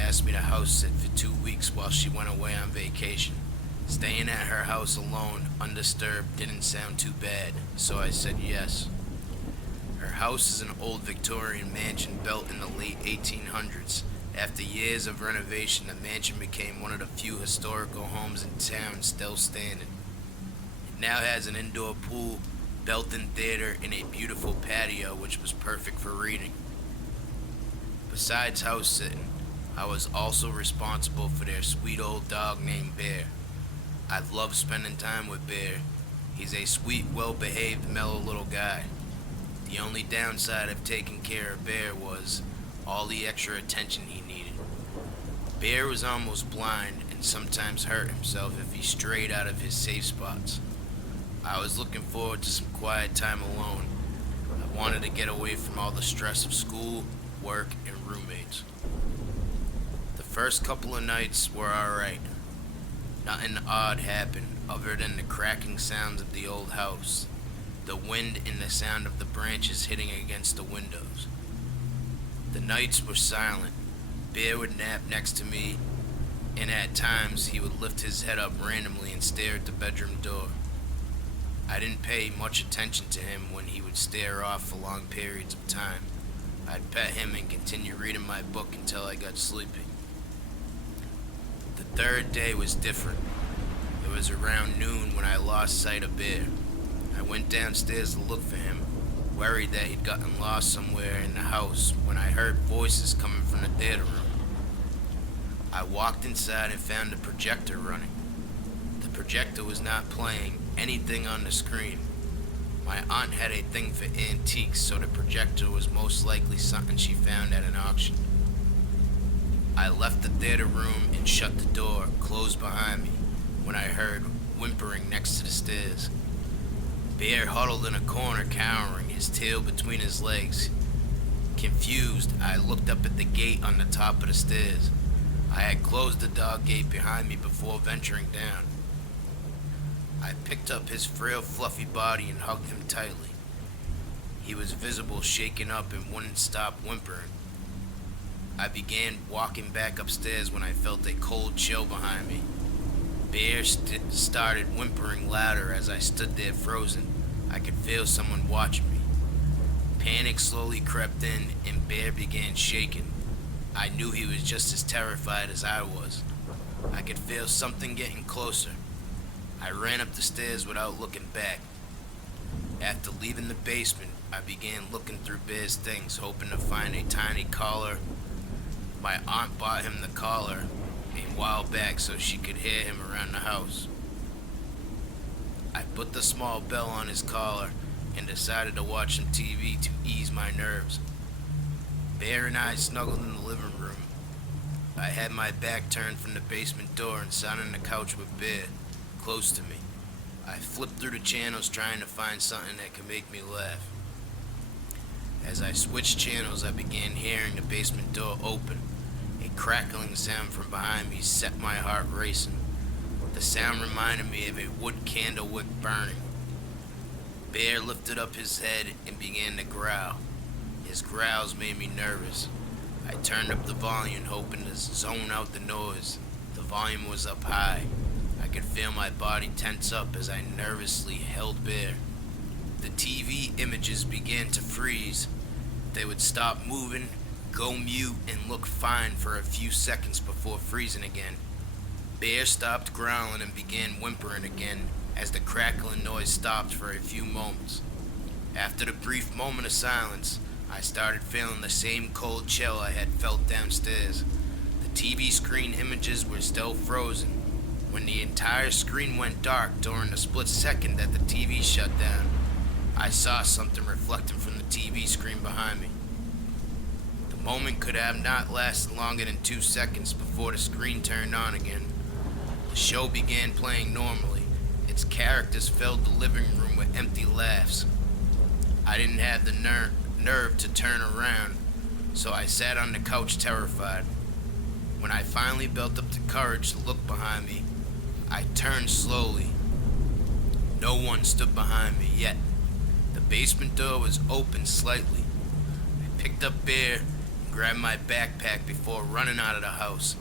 asked me to house sit for 2 weeks while she went away on vacation. Staying at her house alone, undisturbed, didn't sound too bad, so I said yes. Her house is an old Victorian mansion built in the late 1800s. After years of renovation, the mansion became one of the few historical homes in town still standing. It now has an indoor pool, built-in theater, and a beautiful patio which was perfect for reading. Besides house sitting, I was also responsible for their sweet old dog named Bear. I love spending time with Bear. He's a sweet, well-behaved, mellow little guy. The only downside of taking care of Bear was all the extra attention he needed. Bear was almost blind and sometimes hurt himself if he strayed out of his safe spots. I was looking forward to some quiet time alone. I wanted to get away from all the stress of school, work, and roommates. The first couple of nights were alright. Nothing odd happened other than the cracking sounds of the old house, the wind and the sound of the branches hitting against the windows. The nights were silent. Bear would nap next to me, and at times he would lift his head up randomly and stare at the bedroom door. I didn't pay much attention to him when he would stare off for long periods of time. I'd pet him and continue reading my book until I got sleepy. The third day was different. It was around noon when I lost sight of Bear. I went downstairs to look for him, worried that he'd gotten lost somewhere in the house when I heard voices coming from the theater room. I walked inside and found the projector running. The projector was not playing anything on the screen. My aunt had a thing for antiques, so the projector was most likely something she found at an auction. I left the theater room and shut the door, closed behind me, when I heard whimpering next to the stairs. Bear huddled in a corner, cowering, his tail between his legs. Confused, I looked up at the gate on the top of the stairs. I had closed the dog gate behind me before venturing down. I picked up his frail, fluffy body and hugged him tightly. He was visible, shaken up, and wouldn't stop whimpering. I began walking back upstairs when I felt a cold chill behind me. Bear started whimpering louder as I stood there frozen. I could feel someone watching me. Panic slowly crept in and Bear began shaking. I knew he was just as terrified as I was. I could feel something getting closer. I ran up the stairs without looking back. After leaving the basement, I began looking through Bear's things, hoping to find a tiny collar. My aunt bought him the collar a while back so she could hear him around the house. I put the small bell on his collar and decided to watch some TV to ease my nerves. Bear and I snuggled in the living room. I had my back turned from the basement door and sat on the couch with Bear, close to me. I flipped through the channels trying to find something that could make me laugh. As I switched channels, I began hearing the basement door open. A crackling sound from behind me set my heart racing. The sound reminded me of a wood candle wick burning. Bear lifted up his head and began to growl. His growls made me nervous. I turned up the volume, hoping to zone out the noise. The volume was up high. I could feel my body tense up as I nervously held Bear. The TV images began to freeze. They would stop moving, go mute, and look fine for a few seconds before freezing again. Bear stopped growling and began whimpering again as the crackling noise stopped for a few moments. After the brief moment of silence, I started feeling the same cold chill I had felt downstairs. The TV screen images were still frozen. When the entire screen went dark during the split second that the TV shut down, I saw something reflecting from the TV screen behind me. The moment could have not lasted longer than 2 seconds before the screen turned on again. The show began playing normally. Its characters filled the living room with empty laughs. I didn't have the nerve to turn around, so I sat on the couch terrified. When I finally built up the courage to look behind me, I turned slowly. No one stood behind me yet. The basement door was open slightly. I picked up Bear and and grabbed my backpack before running out of the house.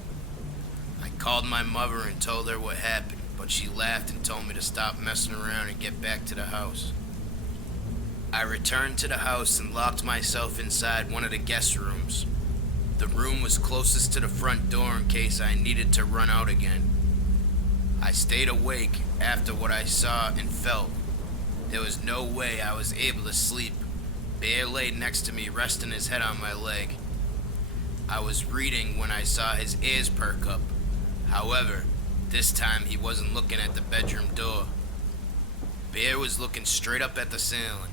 I called my mother and told her what happened, but she laughed and told me to stop messing around and get back to the house. I returned to the house and locked myself inside one of the guest rooms. The room was closest to the front door in case I needed to run out again. I stayed awake after what I saw and felt. There was no way I was able to sleep. Bear lay next to me, resting his head on my leg. I was reading when I saw his ears perk up. However, this time he wasn't looking at the bedroom door. Bear was looking straight up at the ceiling.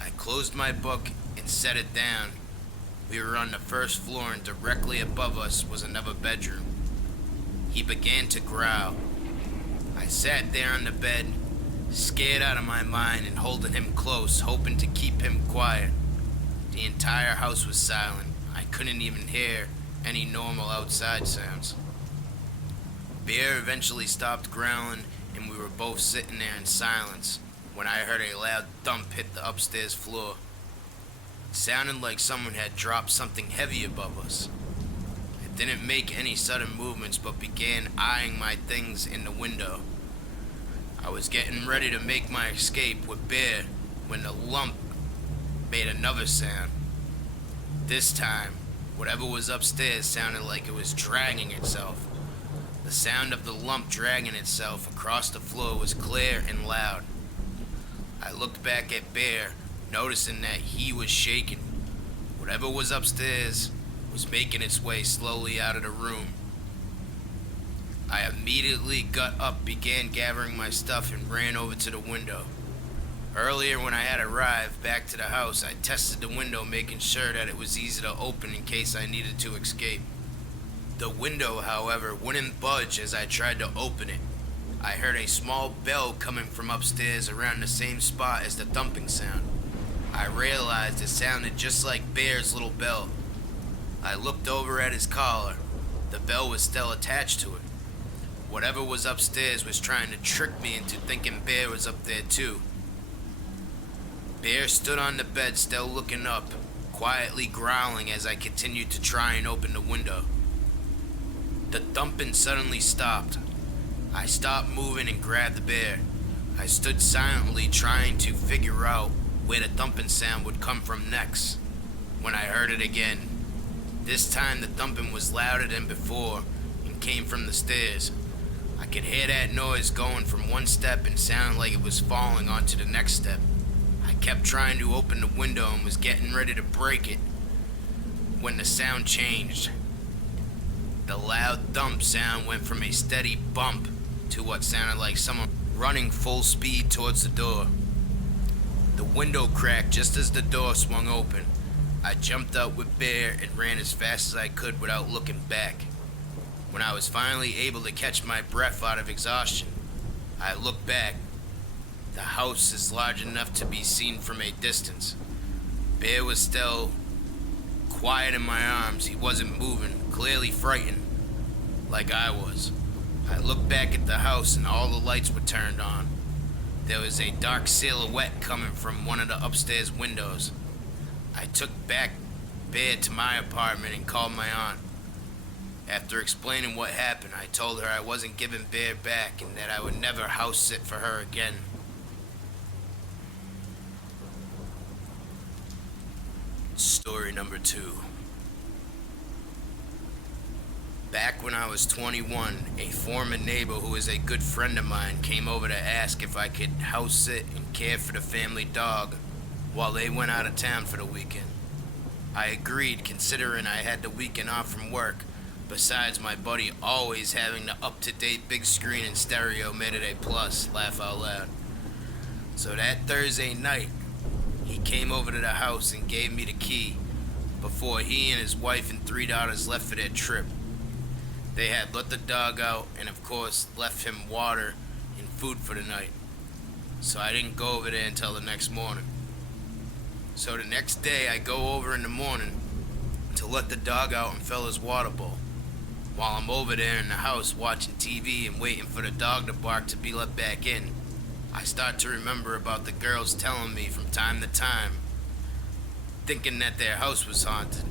I closed my book and set it down. We were on the first floor and directly above us was another bedroom. He began to growl. I sat there on the bed, scared out of my mind and holding him close, hoping to keep him quiet. The entire house was silent. I couldn't even hear any normal outside sounds. Bear eventually stopped growling and we were both sitting there in silence when I heard a loud thump hit the upstairs floor. It sounded like someone had dropped something heavy above us. I didn't make any sudden movements but began eyeing my things in the window. I was getting ready to make my escape with Bear when the lump made another sound. This time, whatever was upstairs sounded like it was dragging itself. The sound of the lump dragging itself across the floor was clear and loud. I looked back at Bear, noticing that he was shaking. Whatever was upstairs was making its way slowly out of the room. I immediately got up, began gathering my stuff, and ran over to the window. Earlier when I had arrived back to the house, I tested the window, making sure that it was easy to open in case I needed to escape. The window, however, wouldn't budge as I tried to open it. I heard a small bell coming from upstairs around the same spot as the thumping sound. I realized it sounded just like Bear's little bell. I looked over at his collar. The bell was still attached to it. Whatever was upstairs was trying to trick me into thinking Bear was up there too. Bear stood on the bed still looking up, quietly growling as I continued to try and open the window. The thumping suddenly stopped. I stopped moving and grabbed the Bear. I stood silently trying to figure out where the thumping sound would come from next when I heard it again. This time the thumping was louder than before and came from the stairs. I could hear that noise going from one step and sounding like it was falling onto the next step. I kept trying to open the window and was getting ready to break it when the sound changed. The loud thump sound went from a steady bump to what sounded like someone running full speed towards the door. The window cracked just as the door swung open. I jumped out with Bear and ran as fast as I could without looking back. When I was finally able to catch my breath out of exhaustion, I looked back. The house is large enough to be seen from a distance. Bear was still quiet in my arms. He wasn't moving, clearly frightened, like I was. I looked back at the house and all the lights were turned on. There was a dark silhouette coming from one of the upstairs windows. I took back Bear to my apartment and called my aunt. After explaining what happened, I told her I wasn't giving Bear back and that I would never house sit for her again. Story number 2. Back when I was 21, a former neighbor who is a good friend of mine came over to ask if I could house sit and care for the family dog while they went out of town for the weekend. I agreed, considering I had the weekend off from work. Besides, my buddy always having the up-to-date big screen and stereo made it a plus, laugh out loud. So that Thursday night, he came over to the house and gave me the key before he and his wife and 3 daughters left for their trip. They had let the dog out and of course left him water and food for the night. So I didn't go over there until the next morning. So the next day I go over in the morning to let the dog out and fill his water bowl. While I'm over there in the house watching TV and waiting for the dog to bark to be let back in, I start to remember about the girls telling me from time to time, thinking that their house was haunted.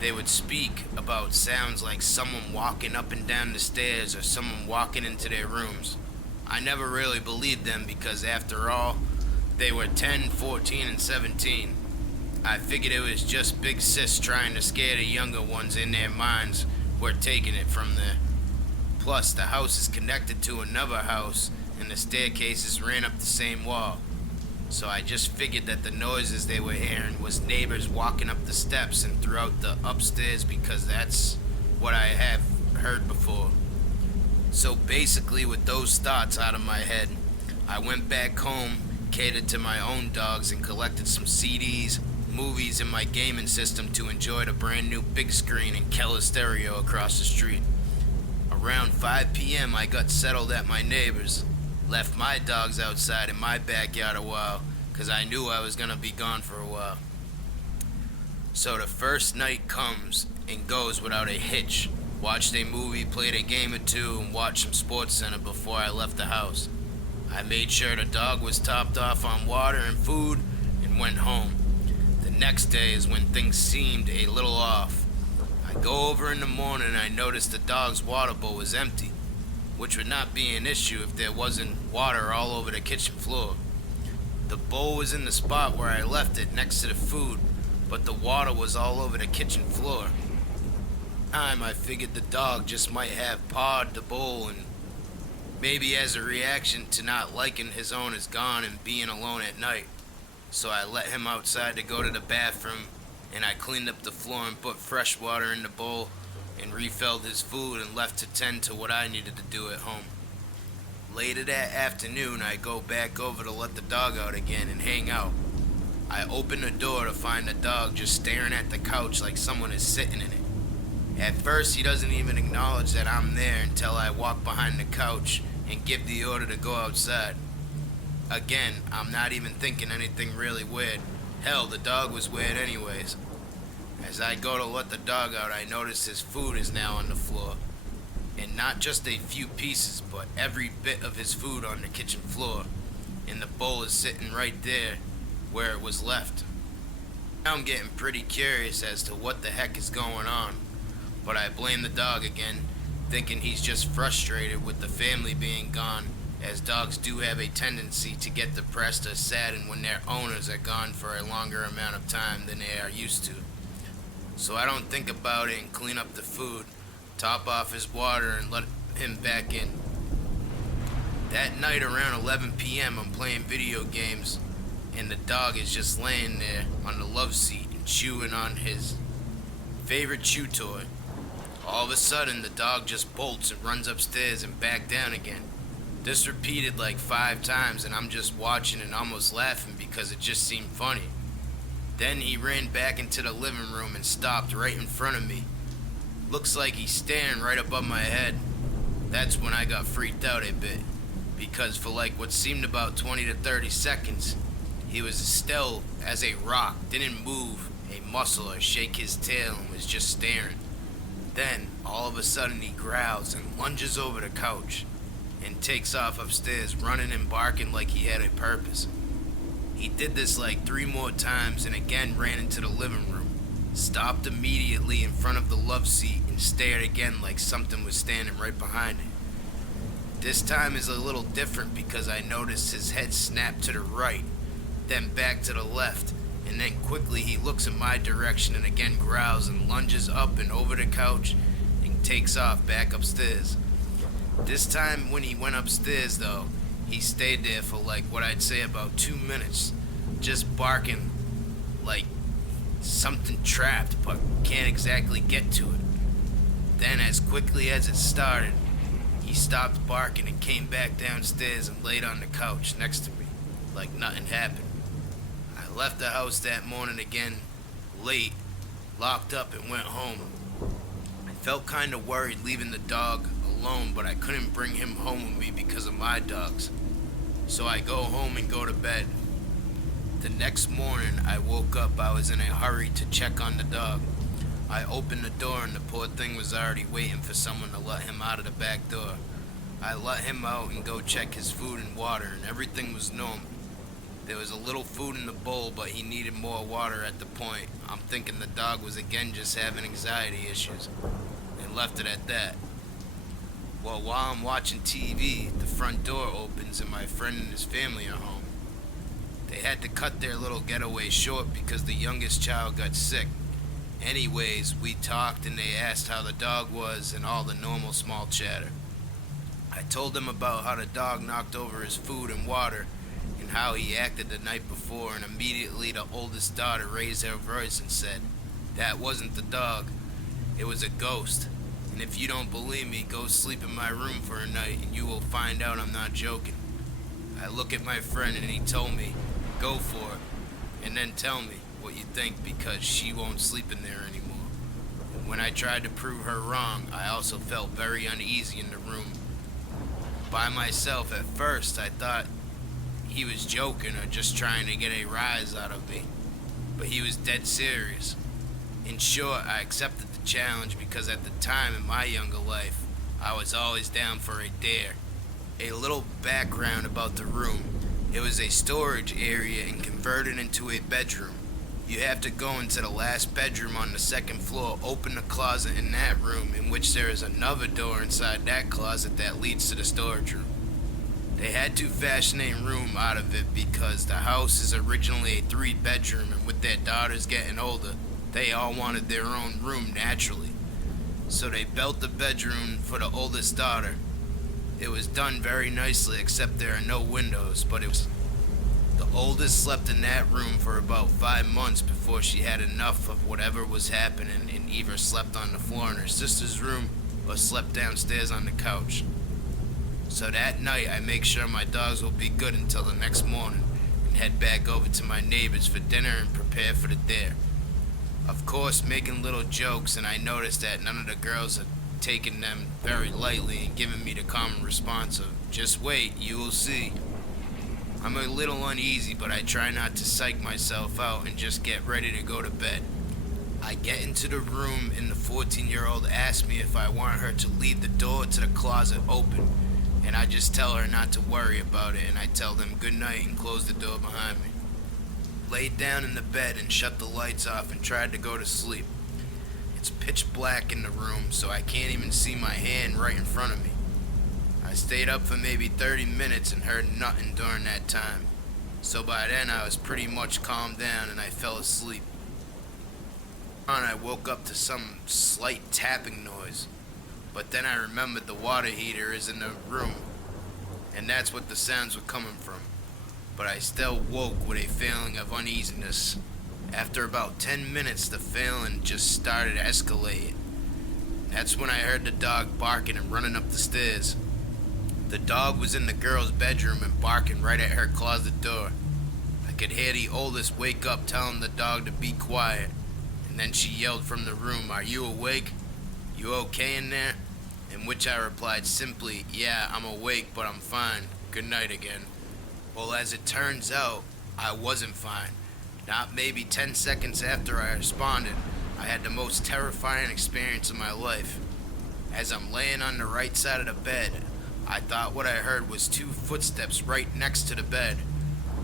They would speak about sounds like someone walking up and down the stairs or someone walking into their rooms. I never really believed them because, after all, they were 10, 14, and 17. I figured it was just big sis trying to scare the younger ones in their minds were taking it from there. Plus, the house is connected to another house, and the staircases ran up the same wall. So I just figured that the noises they were hearing was neighbors walking up the steps and throughout the upstairs because that's what I have heard before. So basically, with those thoughts out of my head, I went back home, catered to my own dogs, and collected some CDs, movies, and my gaming system to enjoy the brand new big screen and Keller stereo across the street. Around 5 p.m. I got settled at my neighbor's, left my dogs outside in my backyard a while because I knew I was going to be gone for a while. So the first night comes and goes without a hitch. Watched a movie, played a game or two, and watched some Sports Center before I left the house. I made sure the dog was topped off on water and food and went home. The next day is when things seemed a little off. I go over in the morning and I noticed the dog's water bowl was empty, which would not be an issue if there wasn't water all over the kitchen floor. The bowl was in the spot where I left it next to the food, but the water was all over the kitchen floor. I figured the dog just might have pawed the bowl, and maybe as a reaction to not liking his owners gone and being alone at night. So I let him outside to go to the bathroom, and I cleaned up the floor and put fresh water in the bowl and refilled his food and left to tend to what I needed to do at home. Later that afternoon, I go back over to let the dog out again and hang out. I open the door to find the dog just staring at the couch like someone is sitting in it. At first, he doesn't even acknowledge that I'm there until I walk behind the couch and give the order to go outside. Again, I'm not even thinking anything really weird. Hell, the dog was weird anyways. As I go to let the dog out, I notice his food is now on the floor. And not just a few pieces, but every bit of his food on the kitchen floor. And the bowl is sitting right there where it was left. Now I'm getting pretty curious as to what the heck is going on. But I blame the dog again, thinking he's just frustrated with the family being gone, as dogs do have a tendency to get depressed or saddened when their owners are gone for a longer amount of time than they are used to. So I don't think about it and clean up the food, top off his water, and let him back in. That night around 11 p.m. I'm playing video games, and the dog is just laying there on the love seat and chewing on his favorite chew toy. All of a sudden, the dog just bolts and runs upstairs and back down again. This repeated like 5 times, and I'm just watching and almost laughing because it just seemed funny. Then he ran back into the living room and stopped right in front of me. Looks like he's staring right above my head. That's when I got freaked out a bit, because for like what seemed about 20 to 30 seconds, he was still as a rock, didn't move a muscle or shake his tail, and was just staring. Then, all of a sudden, he growls and lunges over the couch and takes off upstairs, running and barking like he had a purpose. He did this like 3 more times and again ran into the living room, stopped immediately in front of the love seat and stared again like something was standing right behind it. This time is a little different because I noticed his head snap to the right, then back to the left, and then quickly he looks in my direction and again growls and lunges up and over the couch and takes off back upstairs. This time when he went upstairs though, he stayed there for like what I'd say about 2 minutes, just barking like something trapped but can't exactly get to it. Then as quickly as it started, he stopped barking and came back downstairs and laid on the couch next to me like nothing happened. I left the house that morning again, late, locked up and went home. I felt kind of worried leaving the dog alone, but I couldn't bring him home with me because of my dogs. So I go home and go to bed. The next morning I woke up, I was in a hurry to check on the dog. I opened the door and the poor thing was already waiting for someone to let him out of the back door. I let him out and go check his food and water, and everything was normal. There was a little food in the bowl, but he needed more water at the point. I'm thinking the dog was again just having anxiety issues, and left it at that. Well, while I'm watching TV, the front door opens and my friend and his family are home. They had to cut their little getaway short because the youngest child got sick. Anyways, we talked and they asked how the dog was and all the normal small chatter. I told them about how the dog knocked over his food and water and how he acted the night before, and immediately the oldest daughter raised her voice and said, "That wasn't the dog, it was a ghost. And if you don't believe me, go sleep in my room for a night and you will find out I'm not joking." I look at my friend and he told me, "Go for it, and then tell me what you think because she won't sleep in there anymore." And when I tried to prove her wrong, I also felt very uneasy in the room by myself. At first, I thought he was joking or just trying to get a rise out of me, but he was dead serious. In short, I accepted the challenge because at the time in my younger life, I was always down for a dare. A little background about the room. It was a storage area and converted into a bedroom. You have to go into the last bedroom on the second floor, open the closet in that room, in which there is another door inside that closet that leads to the storage room. They had to fashion a room out of it because the house is originally a 3-bedroom, and with their daughters getting older, they all wanted their own room naturally. So they built the bedroom for the oldest daughter. It was done very nicely, except there are no windows, but it was... The oldest slept in that room for about 5 months before she had enough of whatever was happening and either slept on the floor in her sister's room or slept downstairs on the couch. So that night I make sure my dogs will be good until the next morning and head back over to my neighbors for dinner and prepare for the dare. Of course, making little jokes, and I noticed that none of the girls are taking them very lightly and giving me the common response of, "Just wait, you will see." I'm a little uneasy, but I try not to psych myself out and just get ready to go to bed. I get into the room and the 14-year-old asks me if I want her to leave the door to the closet open, and I just tell her not to worry about it, and I tell them good night and close the door behind me. Laid down in the bed and shut the lights off and tried to go to sleep. It's pitch black in the room, so I can't even see my hand right in front of me. I stayed up for maybe 30 minutes and heard nothing during that time. So by then I was pretty much calmed down and I fell asleep. I woke up to some slight tapping noise, but then I remembered the water heater is in the room, and that's what the sounds were coming from. But I still woke with a feeling of uneasiness. After about 10 minutes, the feeling just started to escalate. That's when I heard the dog barking and running up the stairs. The dog was in the girl's bedroom and barking right at her closet door. I could hear the oldest wake up telling the dog to be quiet, and then she yelled from the room, "Are you awake? You okay in there?" In which I replied simply, "Yeah, I'm awake, but I'm fine. Good night again." Well, as it turns out, I wasn't fine. Not maybe 10 seconds after I responded, I had the most terrifying experience of my life. As I'm laying on the right side of the bed, I thought what I heard was 2 footsteps right next to the bed.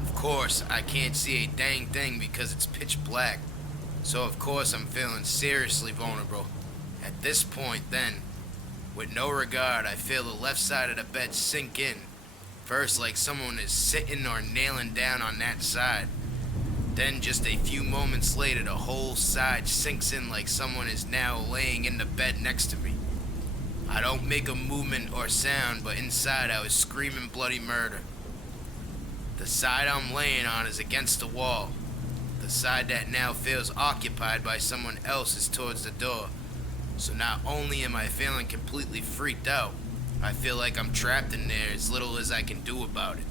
Of course, I can't see a dang thing because it's pitch black. So of course I'm feeling seriously vulnerable. At this point then, with no regard, I feel the left side of the bed sink in. First like someone is sitting or nailing down on that side. Then just a few moments later, the whole side sinks in like someone is now laying in the bed next to me. I don't make a movement or sound, but inside I was screaming bloody murder. The side I'm laying on is against the wall. The side that now feels occupied by someone else is towards the door. So not only am I feeling completely freaked out, I feel like I'm trapped in there as little as I can do about it.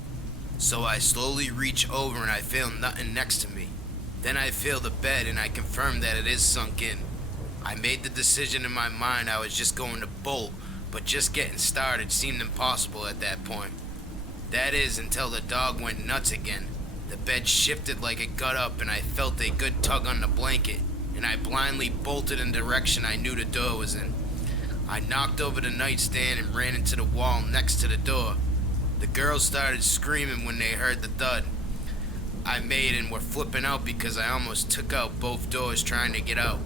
So I slowly reach over and I feel nothing next to me. Then I feel the bed and I confirm that it is sunk in. I made the decision in my mind I was just going to bolt, but just getting started seemed impossible at that point. That is until the dog went nuts again. The bed shifted like it got up and I felt a good tug on the blanket, and I blindly bolted in the direction I knew the door was in. I knocked over the nightstand and ran into the wall next to the door. The girls started screaming when they heard the thud. I made and were flipping out because I almost took out both doors trying to get out.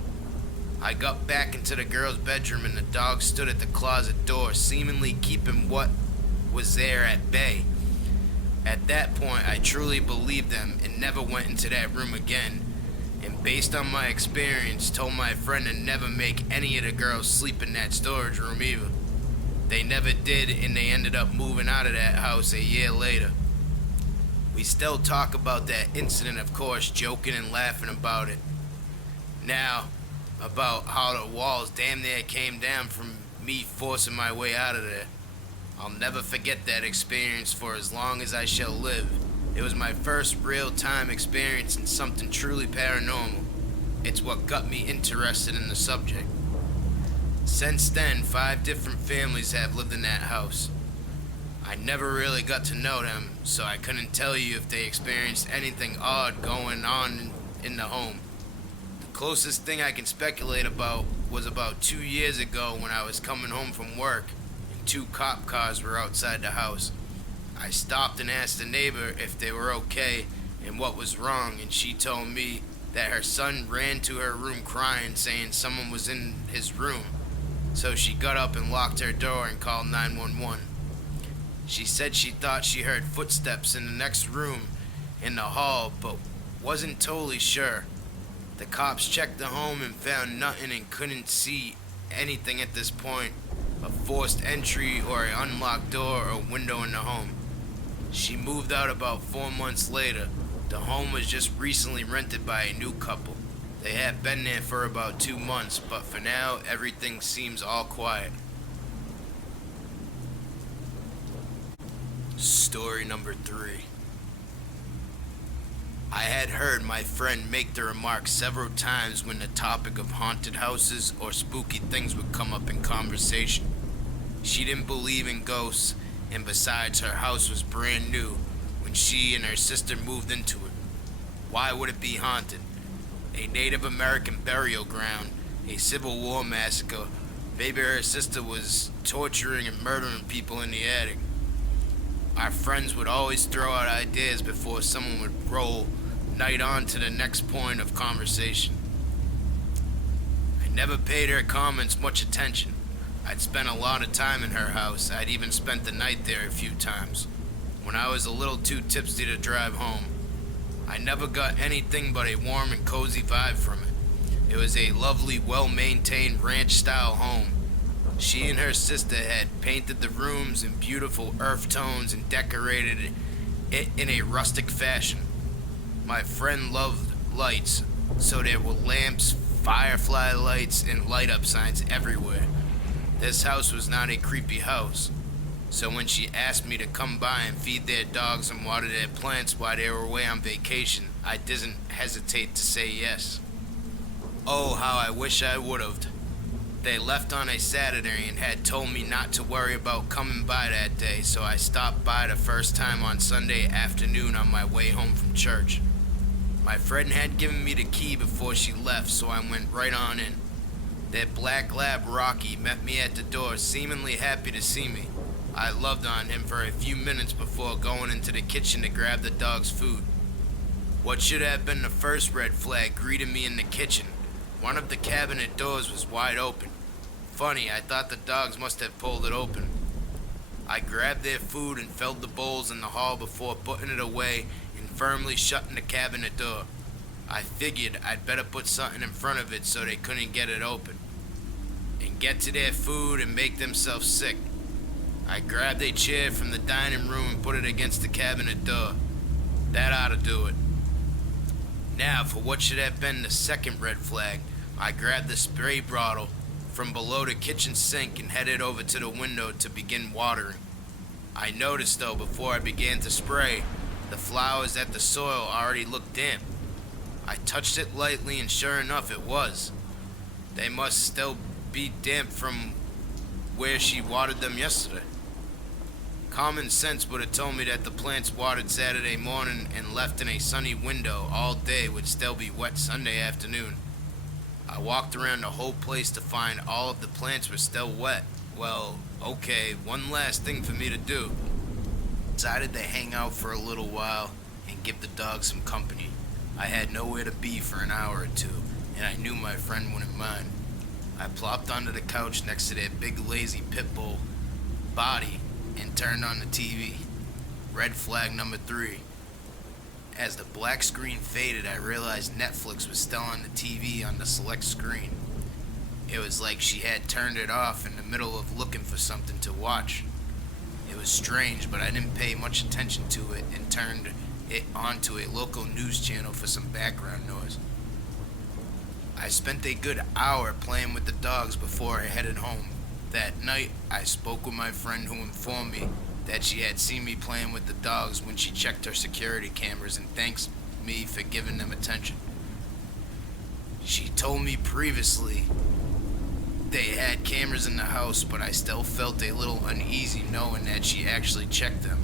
I got back into the girl's bedroom and the dog stood at the closet door, seemingly keeping what was there at bay. At that point, I truly believed them and never went into that room again. And based on my experience, told my friend to never make any of the girls sleep in that storage room either. They never did, and they ended up moving out of that house a year later. We still talk about that incident, of course, joking and laughing about it. Now, about how the walls damn near came down from me forcing my way out of there. I'll never forget that experience for as long as I shall live. It was my first real-time experience in something truly paranormal. It's what got me interested in the subject. Since then, 5 different families have lived in that house. I never really got to know them, so I couldn't tell you if they experienced anything odd going on in the home. The closest thing I can speculate about was about 2 years ago when I was coming home from work and 2 cop cars were outside the house. I stopped and asked the neighbor if they were okay and what was wrong, and she told me that her son ran to her room crying, saying someone was in his room. So she got up and locked her door and called 911. She said she thought she heard footsteps in the next room in the hall, but wasn't totally sure. The cops checked the home and found nothing and couldn't see anything at this point, a forced entry or an unlocked door or window in the home. She moved out about 4 months later. The home was just recently rented by a new couple. They had been there for about 2 months, but for now, everything seems all quiet. Story number 3. I had heard my friend make the remark several times when the topic of haunted houses or spooky things would come up in conversation. She didn't believe in ghosts, and besides, her house was brand new when she and her sister moved into it. Why would it be haunted? A Native American burial ground, a Civil War massacre, maybe her sister was torturing and murdering people in the attic. Our friends would always throw out ideas before someone would roll night on to the next point of conversation. I never paid her comments much attention. I'd spent a lot of time in her house. I'd even spent the night there a few times, when I was a little too tipsy to drive home. I never got anything but a warm and cozy vibe from it. It was a lovely, well-maintained ranch-style home. She and her sister had painted the rooms in beautiful earth tones and decorated it in a rustic fashion. My friend loved lights, so there were lamps, firefly lights, and light-up signs everywhere. This house was not a creepy house, so when she asked me to come by and feed their dogs and water their plants while they were away on vacation, I didn't hesitate to say yes. Oh, how I wish I would've. They left on a Saturday and had told me not to worry about coming by that day, so I stopped by the first time on Sunday afternoon on my way home from church. My friend had given me the key before she left, so I went right on in. That black lab, Rocky, met me at the door, seemingly happy to see me. I loved on him for a few minutes before going into the kitchen to grab the dog's food. What should have been the first red flag greeted me in the kitchen. One of the cabinet doors was wide open. Funny, I thought the dogs must have pulled it open. I grabbed their food and filled the bowls in the hall before putting it away and firmly shutting the cabinet door. I figured I'd better put something in front of it so they couldn't get it open and get to their food and make themselves sick. I grabbed a chair from the dining room and put it against the cabinet door. That ought to do it. Now, for what should have been the second red flag, I grabbed the spray bottle from below the kitchen sink and headed over to the window to begin watering. I noticed, though, before I began to spray, the flowers at the soil already looked damp. I touched it lightly, and sure enough, it was. They must still be damp from where she watered them yesterday. Common sense would have told me that the plants watered Saturday morning and left in a sunny window all day would still be wet Sunday afternoon. I walked around the whole place to find all of the plants were still wet. Well, okay, one last thing for me to do. Decided to hang out for a little while and give the dog some company. I had nowhere to be for an hour or two, and I knew my friend wouldn't mind. I plopped onto the couch next to that big lazy pit bull body and turned on the TV. Red flag number 3. As the black screen faded, I realized Netflix was still on the TV on the select screen. It was like she had turned it off in the middle of looking for something to watch. It was strange, but I didn't pay much attention to it and turned it onto a local news channel for some background noise. I spent a good hour playing with the dogs before I headed home. That night, I spoke with my friend who informed me that she had seen me playing with the dogs when she checked her security cameras and thanks me for giving them attention. She told me previously they had cameras in the house, but I still felt a little uneasy knowing that she actually checked them.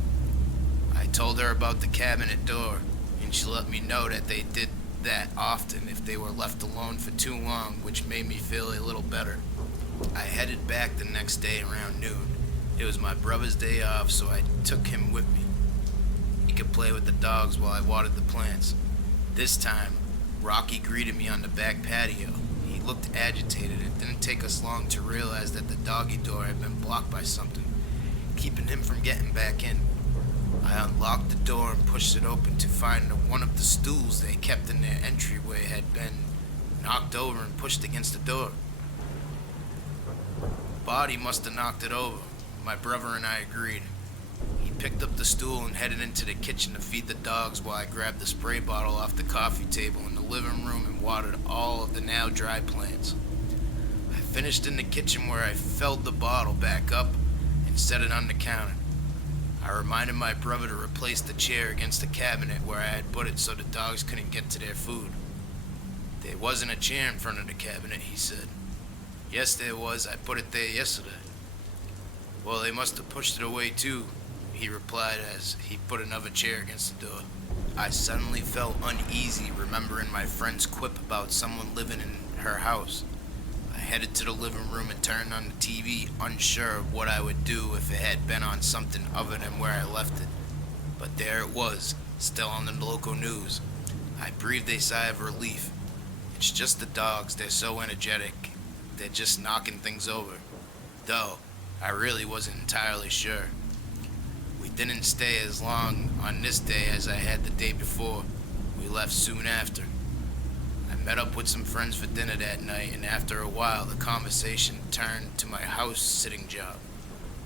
I told her about the cabinet door, and she let me know that they did that often if they were left alone for too long, which made me feel a little better. I headed back the next day around noon. It was my brother's day off, so I took him with me. He could play with the dogs while I watered the plants. This time, Rocky greeted me on the back patio. He looked agitated. It didn't take us long to realize that the doggy door had been blocked by something, keeping him from getting back in. I unlocked the door and pushed it open to find that one of the stools they kept in their entryway had been knocked over and pushed against the door. Body must have knocked it over. My brother and I agreed. He picked up the stool and headed into the kitchen to feed the dogs while I grabbed the spray bottle off the coffee table in the living room and watered all of the now dry plants. I finished in the kitchen where I filled the bottle back up and set it on the counter. I reminded my brother to replace the chair against the cabinet where I had put it so the dogs couldn't get to their food. There wasn't a chair in front of the cabinet, he said. Yes, there was. I put it there yesterday. Well, they must have pushed it away too, he replied as he put another chair against the door. I suddenly felt uneasy remembering my friend's quip about someone living in her house. I headed to the living room and turned on the TV, unsure of what I would do if it had been on something other than where I left it. But there it was, still on the local news. I breathed a sigh of relief. It's just the dogs, they're so energetic. They're just knocking things over. Though, I really wasn't entirely sure. We didn't stay as long on this day as I had the day before. We left soon after. I met up with some friends for dinner that night, and after a while the conversation turned to my house sitting job.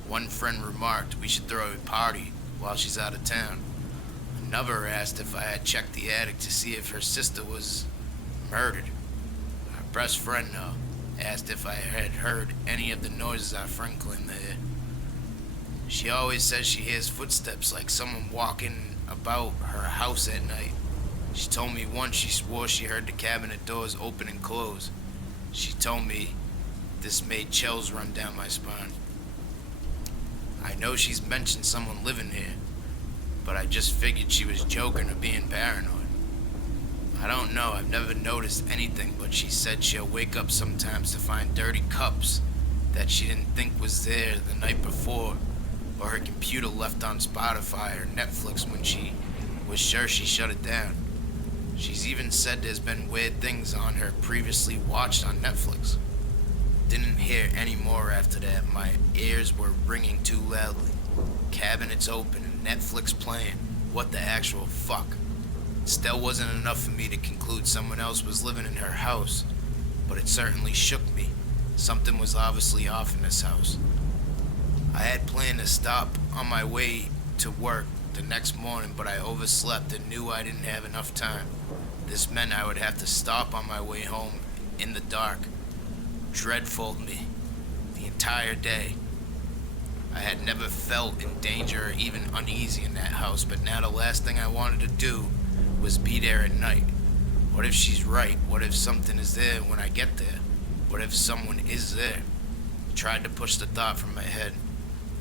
One friend remarked we should throw a party while she's out of town. Another asked if I had checked the attic to see if her sister was murdered. Our best friend, though, asked if I had heard any of the noises our friend claimed to hear. She always says she hears footsteps like someone walking about her house at night. She told me once she swore she heard the cabinet doors open and close. She told me this made chills run down my spine. I know she's mentioned someone living here, but I just figured she was joking or being paranoid. I don't know, I've never noticed anything, but she said she'll wake up sometimes to find dirty cups that she didn't think was there the night before, or her computer left on Spotify or Netflix when she was sure she shut it down. She's even said there's been weird things on her previously watched on Netflix. Didn't hear any more after that. My ears were ringing too loudly. Cabinets open and Netflix playing. What the actual fuck? Still wasn't enough for me to conclude someone else was living in her house, but it certainly shook me. Something was obviously off in this house. I had planned to stop on my way to work the next morning, but I overslept and knew I didn't have enough time. This meant I would have to stop on my way home in the dark. Dread filled me the entire day. I had never felt in danger or even uneasy in that house, but now the last thing I wanted to do was be there at night. What if she's right? What if something is there when I get there? What if someone is there? I tried to push the thought from my head.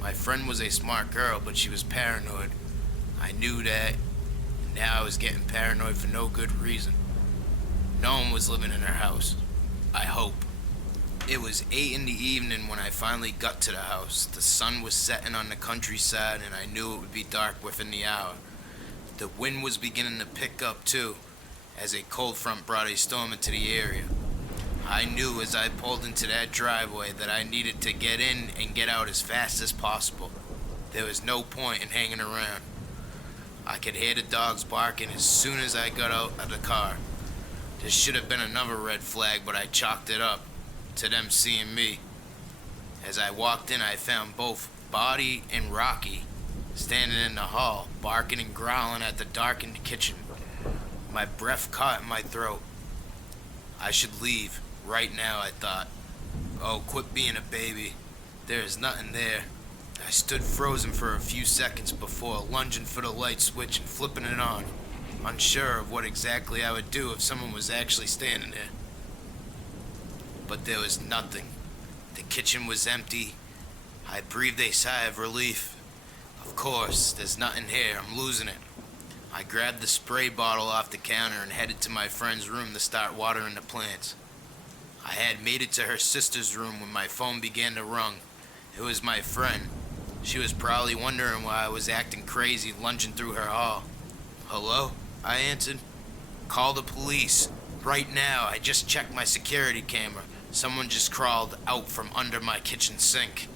My friend was a smart girl, but she was paranoid. I knew that, and now I was getting paranoid for no good reason. No one was living in her house. I hope. It was 8 in the evening when I finally got to the house. The sun was setting on the countryside, and I knew it would be dark within the hour. The wind was beginning to pick up too, as a cold front brought a storm into the area. I knew as I pulled into that driveway that I needed to get in and get out as fast as possible. There was no point in hanging around. I could hear the dogs barking as soon as I got out of the car. This should have been another red flag, but I chalked it up to them seeing me. As I walked in, I found both Body and Rocky standing in the hall, barking and growling at the darkened kitchen. My breath caught in my throat. I should leave, right now, I thought. Oh, quit being a baby. There is nothing there. I stood frozen for a few seconds before lunging for the light switch and flipping it on, unsure of what exactly I would do if someone was actually standing there. But there was nothing. The kitchen was empty. I breathed a sigh of relief. Of course, there's nothing here. I'm losing it. I grabbed the spray bottle off the counter and headed to my friend's room to start watering the plants. I had made it to her sister's room when my phone began to ring. It was my friend. She was probably wondering why I was acting crazy lunging through her hall. Hello? I answered. Call the police. Right now, I just checked my security camera. Someone just crawled out from under my kitchen sink.